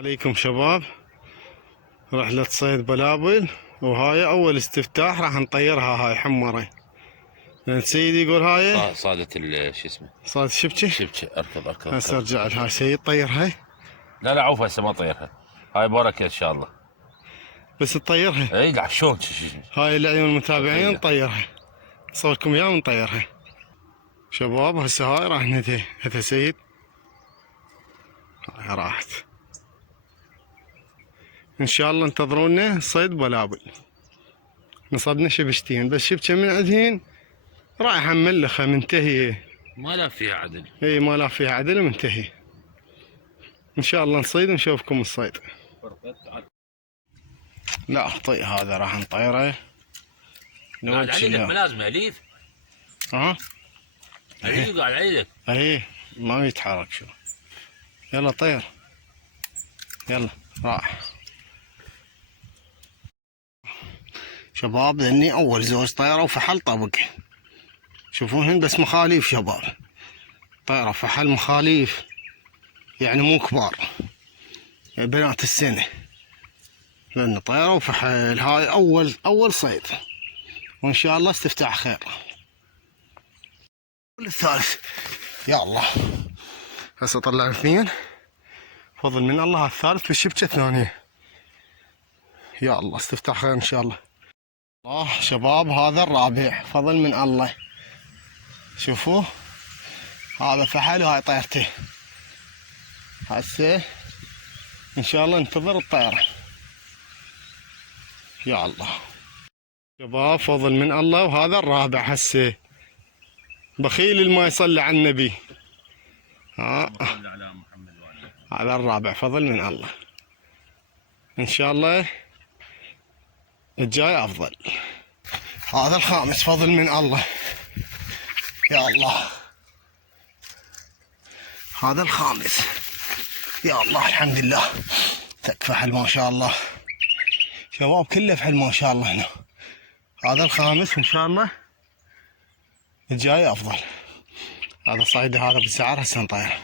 عليكم شباب، رحلة صيد بلابل، وهاي أول استفتاح راح نطيرها. هاي حمرة، لأن سيد يقول هاي صادت شو اسمه، صاد الشبكة. شبكة. اركض هسه ارجع لها. سيد طيرها. لا عوف، هسه ما طيرها. هاي بركة ان شاء الله. بس تطيرها. اي قاعد شلون هاي لعيون المتابعين نطيرها، نصوركم اياها ونطيرها. شباب هسه هاي راح ننتهي. هذا سيد، هاي راحت. ان شاء الله انتظرونا صيد بلابل. نصبنا شبشتين بس، شبكة من عندهن رايحة ملخة منتهية، ما لا فيها عدل. اي ما لا فيها عدل ومنتهي. ان شاء الله نصيد ونشوفكم الصيد. لا طيب هذا راح نطيره. قاعد عليك ملازمه اليف. ها اليف قاعد عليك. اي ما يتحرك. شو يلا طير، يلا راح. شباب ذني اول زوج طيروا فحل طبق. شوفوهن بس مخاليف شباب، طيروا فحل مخاليف، يعني مو كبار، بنات السنة، لأن طيروا فحل. هاي أول صيد، وإن شاء الله استفتاح خير. الثالث يا الله. هسه طلع اثنين، فضل من الله. الثالث في الشبكة الثانية. يا الله استفتاح خير إن شاء الله. الله شباب هذا الرابع، فضل من الله. شوفوه هذا فحل وهاي طيرته. هسه ان شاء الله ننتظر الطيرة. يا الله شباب فضل من الله، وهذا الرابع. هسه بخيل الما يصلي على النبي. هذا الرابع فضل من الله. ان شاء الله الجاي افضل. هذا الخامس فضل من الله. يا الله هذا الخامس. يا الله الحمد لله. فحل ما شاء الله شباب، كله فحل ما شاء الله هنا. هذا الخامس، وان شاء الله الجاي افضل. هذا صيده هذا بالسعر هسه نطيره.